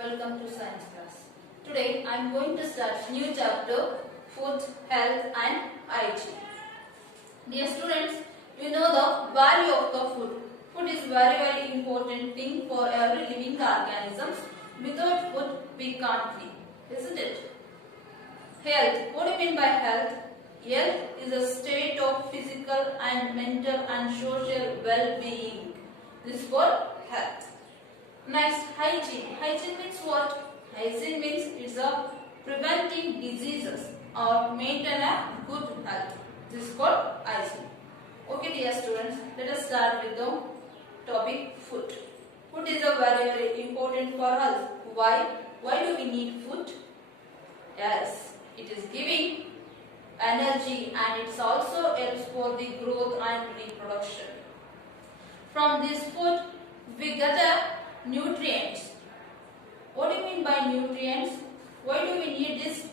Welcome to science class. Today I am going to start new chapter food, health and hygiene. Dear students, you know the value of the food. Food is very important thing for every living organism. Without food we can't live, isn't it? Health. What do you mean by health? Health is a state of physical and mental and social well-being. This is called health. Next, hygiene. Hygiene means what? Hygiene means it's a preventing diseases or maintain a good health. This is called hygiene. Okay, dear students, let us start with the topic food. Food is a very important for us. Why? Why do we need food? Yes, it is giving energy and it also helps for the growth and reproduction. From this food, we get a nutrients. What do you mean by nutrients? Why do we need these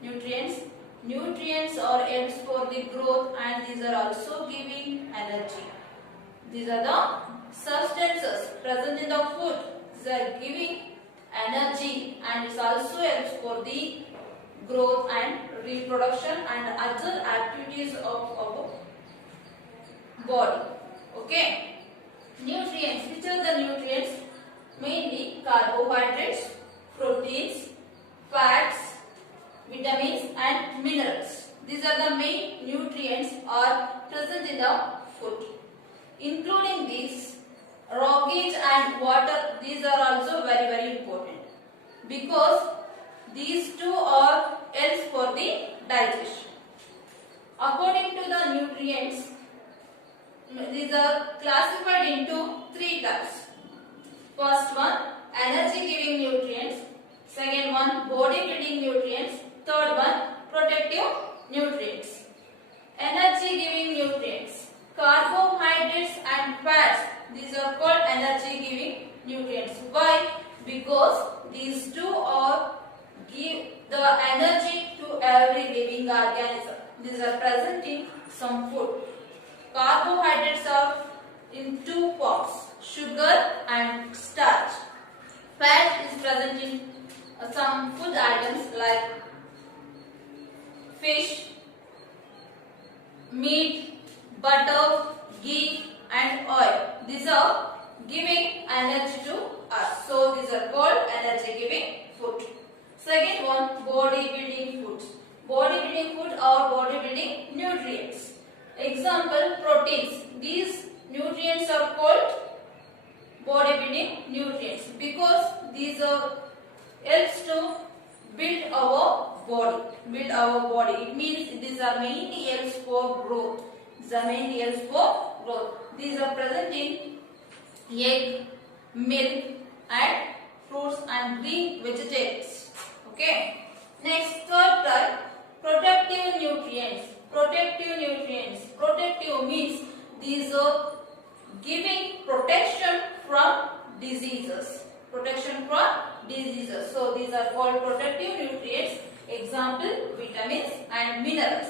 nutrients? Nutrients are helps for the growth and these are also giving energy. These are the substances present in the food. These are giving energy and it also helps for the growth and reproduction and other activities of our body. Okay. Nutrients. Which are the nutrients? Mainly carbohydrates, proteins, fats, vitamins and minerals. These are the main nutrients are present in the food. Including these, raw gauge and water, these are also very important because these two are helps for the digestion. According to the nutrients, these are classified into three types. First one, energy giving nutrients. Second one, body building nutrients. Third one, protective nutrients. Energy giving nutrients. Carbohydrates and fats. These are called energy giving nutrients. Why? Because these two are give the energy to every living organism. These are present in some food. Carbohydrates are in two forms, sugar and starch. Fat is present in some food items like fish, meat, butter, ghee and oil. These are giving energy to us. So these are called energy giving food. Second one, body building foods. Body building food or body building nutrients. Example, proteins. These nutrients are called body building nutrients because these are helps to build our body. It means these are mainly helps for growth. These are present in egg, milk and fruits and green vegetables. Okay. Next, third type, protective nutrients. Protective means these are giving protection from diseases. So these are called protective nutrients. Example, vitamins and minerals.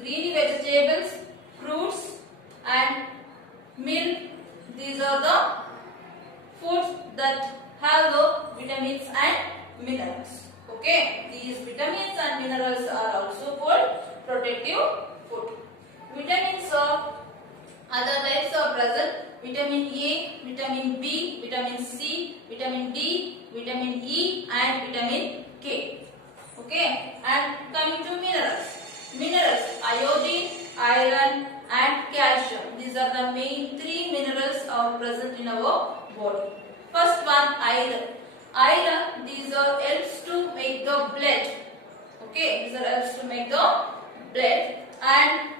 Green vegetables, fruits and milk. These are the foods that have the vitamins and minerals. Okay, these vitamins and minerals are also called protective food. Vitamins are other types are present. Vitamin A, vitamin B, vitamin C, vitamin D, vitamin E and vitamin K. Okay, and coming to minerals. Minerals, iodine, iron and calcium. These are the main three minerals are present in our body. First one, iron. Iron, these are helps to make the blood. Okay, these are helps to make the blood. And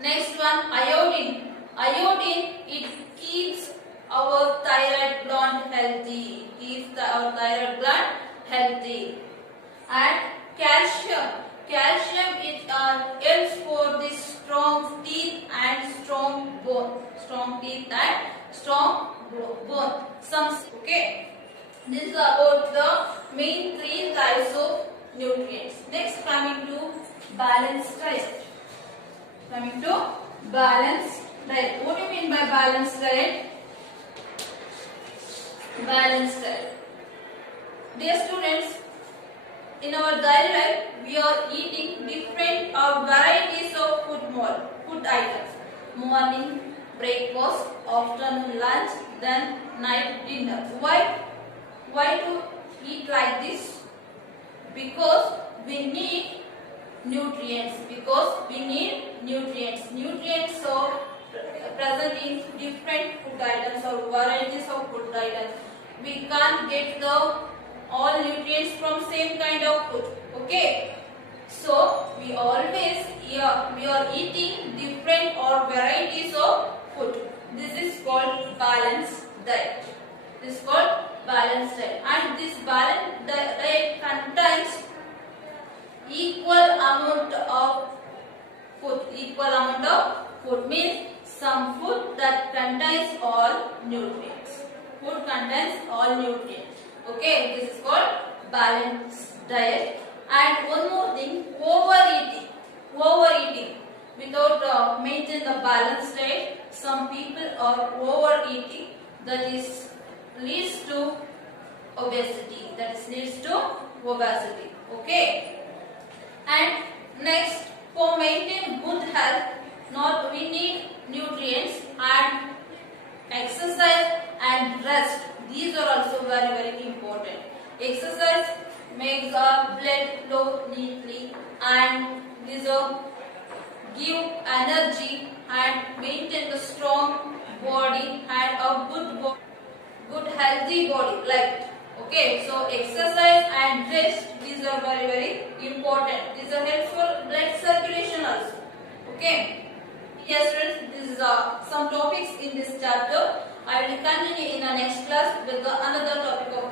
next one, iodine. Iodine, it keeps our thyroid gland healthy. And calcium. Calcium, it helps for the strong teeth and strong bone. Okay. This is about the main three types of nutrients. Next, coming to balanced diet. Balanced diet. What do you mean by balanced diet? Dear students, in our daily life, we are eating different varieties of food items. Morning breakfast, afternoon lunch, then night dinner. Why to eat like this? Because we need nutrients. Nutrients are present in different food items or varieties of food items. We can't get all nutrients from same kind of food. Okay. So we always we are eating different or varieties of food. This is called balanced diet. And this balanced diet contains equal amount of food means some food that contains all nutrients. Okay, this is called balanced diet. And one more thing, overeating without maintaining the balanced diet. Some people are overeating, that is leads to obesity. Okay. And next, for maintain good health, we need nutrients and exercise and rest. These are also very, very important. Exercise makes our blood flow neatly, and these are give energy and maintain the strong body and a good healthy body. Okay, so exercise and rest, these are very, very important. These are helpful blood circulation also. Okay. Yes, friends, this is some topics in this chapter. I will continue in the next class with another topic of